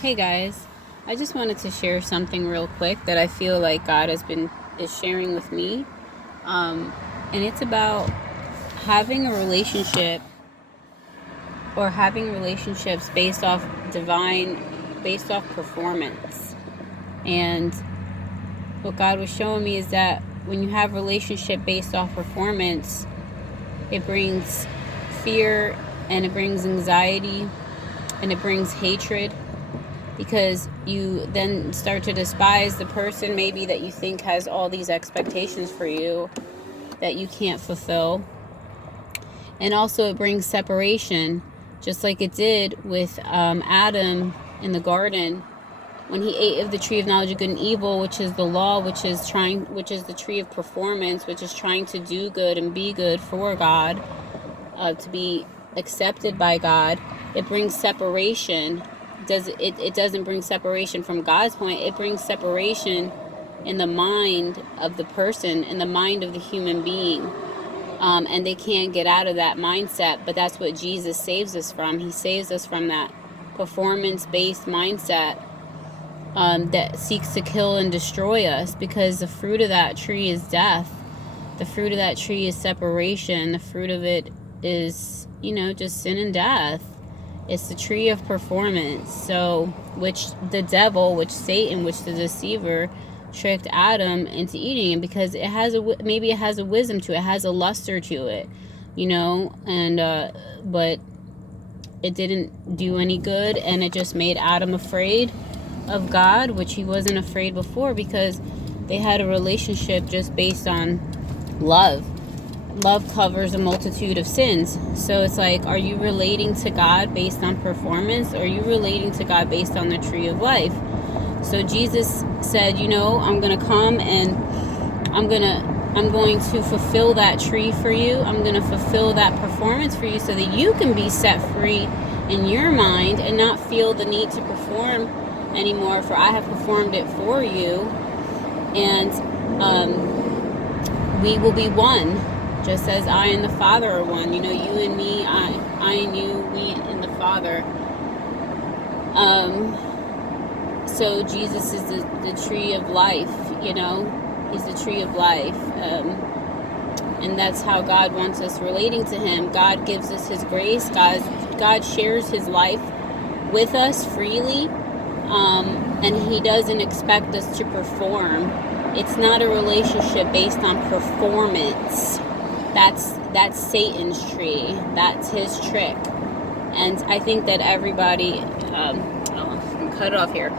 Hey guys, I just wanted to share something real quick that I feel like God is sharing with me, um, and it's about having a relationship or having relationships based off performance. And what God was showing me is that when you have a relationship based off performance, it brings fear and it brings anxiety and it brings hatred because you then start to despise the person maybe that you think has all these expectations for you that you can't fulfill. And also it brings separation, just like it did with Adam in the garden when he ate of the tree of knowledge of good and evil, which is the law, which is the tree of performance, which is trying to do good and be good for God, to be accepted by God. It brings separation. It doesn't bring separation from God's point. It brings separation in the mind of the person, in the mind of the human being. And they can't get out of that mindset, but that's what Jesus saves us from. He saves us from that performance-based mindset that seeks to kill and destroy us, because the fruit of that tree is death. The fruit of that tree is separation. The fruit of it is, just sin and death. It's the tree of performance. So, which the devil, which Satan, which the deceiver tricked Adam into eating it, because maybe it has a wisdom to it, it has a luster to it, and but it didn't do any good, and it just made Adam afraid of God, which he wasn't afraid before, because they had a relationship just based on love. Love covers a multitude of sins. So it's like, are you relating to God based on performance, or are you relating to God based on the tree of life? So Jesus said, I'm going to come and I'm going to fulfill that tree for you. I'm going to fulfill that performance for you so that you can be set free in your mind and not feel the need to perform anymore, for I have performed it for you. And we will be one, just as I and the Father are one. You and me, I and you, we and the Father. So Jesus is the tree of life, He's the tree of life. And that's how God wants us relating to Him. God gives us His grace. God shares His life with us freely. And He doesn't expect us to perform. It's not a relationship based on performance. That's Satan's tree. That's his trick. And I think that everybody, I'm cut it off here.